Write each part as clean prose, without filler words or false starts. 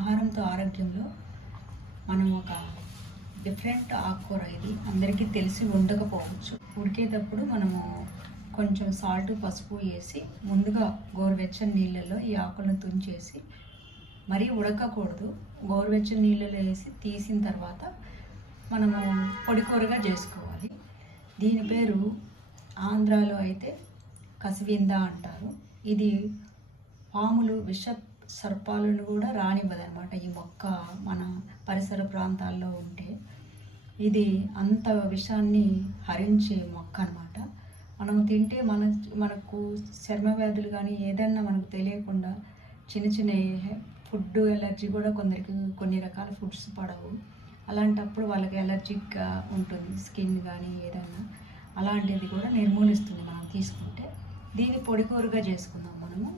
ఆహారంతో ఆరోగ్యంలో మనం ఒక డిఫరెంట్ ఆకుకూర ఇది అందరికీ తెలిసి ఉండకపోవచ్చు. ఉడికేటప్పుడు మనము కొంచెం సాల్ట్ పసుపు వేసి ముందుగా గోరువెచ్చని నీళ్ళల్లో ఈ ఆకులను తుంచేసి మరీ ఉడకకూడదు, గోరువెచ్చని నీళ్ళలో వేసి తీసిన తర్వాత మనము పొడికూరగా చేసుకోవాలి. దీని పేరు ఆంధ్రాలో అయితే కసివింద అంటారు. ఇది పాములు విష సర్పాలను కూడా రానివ్వదనమాట. ఈ మొక్క మన పరిసర ప్రాంతాల్లో ఉంటే ఇది అంత విషాన్ని హరించే మొక్క అనమాట. మనం తింటే మనకు చర్మ వ్యాధులు కానీ ఏదైనా మనకు తెలియకుండా చిన్న చిన్న ఫుడ్ ఎలర్జీ కూడా కొందరికి కొన్ని రకాల ఫుడ్స్ పడవు. అలాంటప్పుడు వాళ్ళకి ఎలర్జిక్గా ఉంటుంది స్కిన్ కానీ ఏదైనా, అలాంటిది కూడా నిర్మూలిస్తుంది మనం తీసుకుంటే. దీన్ని పొడికూరగా చేసుకుందాం మనము.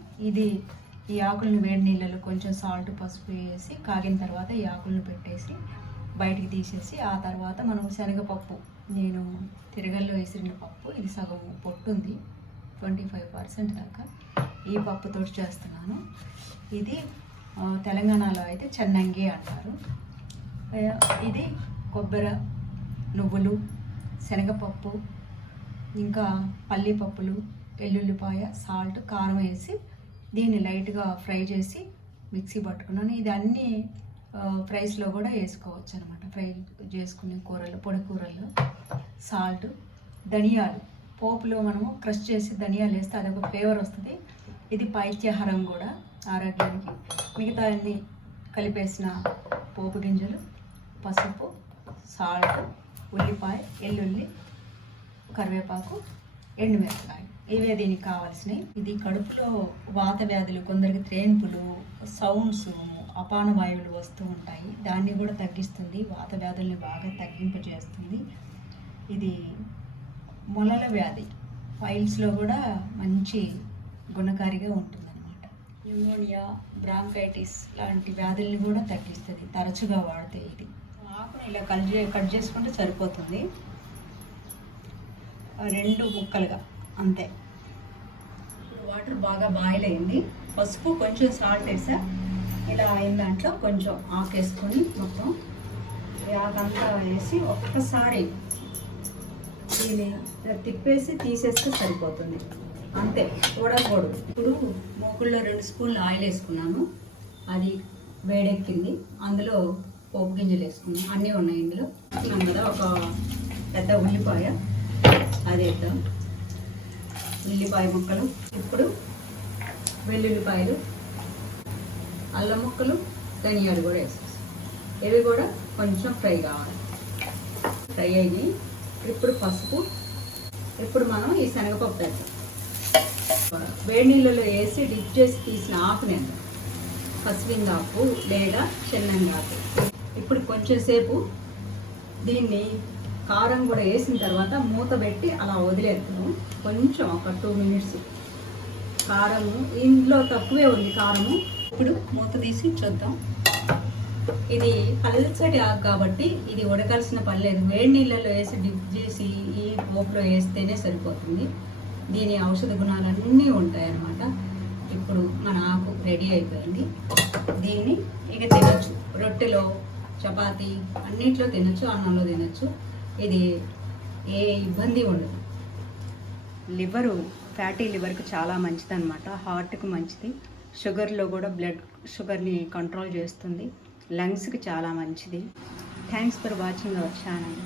ఈ ఆకులను వేడి నీళ్ళలో కొంచెం సాల్ట్ పసుపు వేసి కాగిన తర్వాత ఈ ఆకులను పెట్టేసి బయటికి తీసేసి ఆ తర్వాత మనం శనగపప్పు, నేను తిరగల్లో వేసిన పప్పు, ఇది సగం పొట్టుంది 25% దాకా, ఈ పప్పుతో చేస్తున్నాను. ఇది తెలంగాణలో అయితే చెన్నంగి అంటారు. ఇది కొబ్బరి, నువ్వులు, శనగపప్పు, ఇంకా పల్లి పప్పులు, ఎల్లుల్లిపాయ, సాల్ట్, కారం వేసి దీన్ని లైట్గా ఫ్రై చేసి మిక్సీ పట్టుకున్నాను. ఇది అన్ని ఫ్రైస్లో కూడా వేసుకోవచ్చు అనమాట. ఫ్రై చేసుకునే కూరలు, పొడి కూరల్లో సాల్ట్, ధనియాలు పోపులో మనము క్రష్ చేసి ధనియాలు వేస్తే అదొక ఫ్లేవర్ వస్తుంది. ఇది పైత్యాహారం కూడా ఆరోగ్యానికి. మిగతా అన్ని కలిపేసిన పోపు గింజలు, పసుపు, సాల్ట్, ఉల్లిపాయ, ఎల్లుల్లి, కరివేపాకు, ఎండుమిరపకాయ, ఇవే దీనికి కావాల్సినవి. ఇది కడుపులో వాత వ్యాధులు, కొందరికి త్రేన్పులు, సౌండ్స్, అపాన వాయువులు వస్తూ ఉంటాయి, దాన్ని కూడా తగ్గిస్తుంది. వాత వ్యాధుల్ని బాగా తగ్గింపజేస్తుంది. ఇది మొలల వ్యాధి, ఫైల్స్లో కూడా మంచి గుణకారిగా ఉంటుందన్నమాట. న్యూమోనియా, బ్రాంకైటిస్ లాంటి వ్యాధుల్ని కూడా తగ్గిస్తుంది తరచుగా వాడితే. ఇది ఆకుని ఇలా కట్ చేసుకుంటే సరిపోతుంది, 2 ముక్కలుగా అంతే. ఇప్పుడు వాటర్ బాగా బాయిల్ అయింది, పసుపు కొంచెం సాల్ట్ వేసా. ఇలా అయిన దాంట్లో కొంచెం ఆకేసుకొని మొత్తం ఆకంతా వేసి ఒక్కసారి దీన్ని తిప్పేసి తీసేస్తే సరిపోతుంది, అంతే, చూడకూడదు. ఇప్పుడు మూకుల్లో 2 స్పూన్లు ఆయిల్ వేసుకున్నాను, అది వేడెక్కింది. అందులో పోపు గింజలు వేసుకున్నాను, అన్నీ ఉన్నాయి ఇందులో. వేసుకున్నాం కదా, ఒక పెద్ద ఉల్లిపాయ అది వేద్దాం, ఉల్లిపాయ ముక్కలు. ఇప్పుడు వెల్లుల్లిపాయలు, అల్లం ముక్కలు, ధనియాలు కూడా వేసేసి ఇవి కూడా కొంచెం ఫ్రై కావాలి. ఫ్రై అయ్యి ఇప్పుడు పసుపు. ఇప్పుడు మనం ఈ శనగపప్పు వేద్దాం. వేడి నీళ్ళలో వేసి డిప్ చేసి తీసిన ఆకుని వేద్దాం, కసివింద ఆకు లేదా చెన్నంగి ఆకు. ఇప్పుడు కొంచెం సేపు దీన్ని కారం కూడా వేసిన తర్వాత మూత పెట్టి అలా వదిలేద్దాం కొంచెం, ఒక 2 మినిట్స్. కారము ఇంట్లో తక్కువే ఉంది కారము. ఇప్పుడు మూత తీసి చూద్దాం. ఇది పల్చటి ఆకు కాబట్టి ఇది ఉడకాల్సిన పని లేదు. వేడి నీళ్ళల్లో వేసి డిప్ చేసి ఈ పోపులో వేస్తేనే సరిపోతుంది. దీని ఔషధ గుణాలన్నీ ఉంటాయన్నమాట. ఇప్పుడు మన ఆకు రెడీ అయిపోయింది. దీన్ని ఇక తినచ్చు, రొట్టెలో, చపాతీ అన్నిట్లో తినచ్చు, అన్నంలో తినచ్చు. ఇది ఏ ఇబ్బంది ఉండదు. లివరు, ఫ్యాటీ లివర్కి చాలా మంచిది అనమాట, హార్ట్కి మంచిది. షుగర్లో కూడా బ్లడ్ షుగర్ని కంట్రోల్ చేస్తుంది, లంగ్స్కి చాలా మంచిది. Thanks for watching our channel.